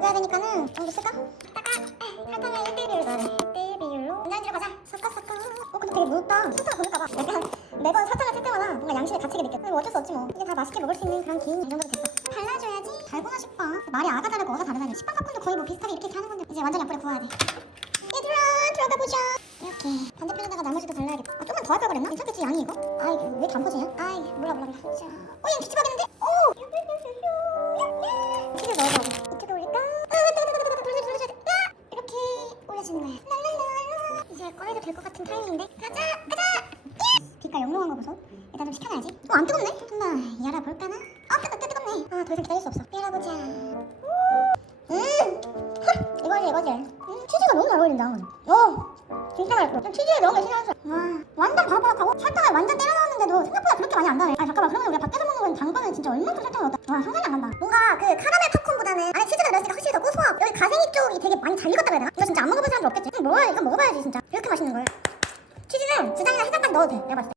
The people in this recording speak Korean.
되니까는 정도 쓸까? 이따가 설탕을 1대1 비율로 넣어야 돼 1대1 비율로. 원장님 들어가자. 섞어 섞어. 어 근데 되게 무겁다. 설탕 보일까봐 약간 매번 설탕을 쓸 때마다 뭔가 양심에 갇히게 느껴. 근데 뭐 어쩔 수 없지 뭐. 이게 다 맛있게 먹을 수 있는 그런 기인 이 정도면 됐어. 발라줘야지. 달고나 식빵 말이 아가 다르고 어가 다르다니 식빵 팝콘도 거의 뭐 비슷하게 이렇게 하는 건데 이제 완전 약불에 구워야 돼. 얘들아 들어가 보자 이렇게 반대편에다가 나머지도 발라야겠다 아 좀만 더 할걸 그랬나? 괜찮겠지 양이 이거? 아 이게 왜안 퍼지냐? 아이 몰라 몰라 몰라. 자, 어 얘는 기침하겠는데? 거야 랄랄랄라. 이제 꺼내도 될 것 같은 타이밍인데. 가자! 가자! 예스! 빛깔 영롱한 거 보소. 일단 좀 식혀놔야지. 어 안 뜨겁네? 한번 열어볼까나? 아 뜨거 뜨 뜨겁네. 아 더 이상 기다릴 수 없어. 열어보자. 음! 헐, 이거지 이거지 음, 치즈가 너무 잘 어울린다. 어. 진짜 맛있어. 좀 치즈에 넣은 게 신기하죠 와 완전 바삭바삭하고 설탕을 완전 때려 넣었는데도 생각보다 그렇게 많이 안 달아 아 잠깐만. 그러면 우리가 밖에서 먹는 건 당근은 진짜 얼마큼 설탕을 넣었다. 와 상상이 안 간다. 뭔가 그 카라멜 팝콘보다는 안에 치즈가 들어있으니까 확실히 더 고소하고 여기 가생이 쪽이 되게 많이 잘 익었다고 해야 되나? 이거 진짜 안 먹어본 없겠지? 이거 먹어봐야지 진짜. 이렇게 맛있는 걸. 치즈는 주장이나 해장 딱 넣어도 돼. 내가 봤을 때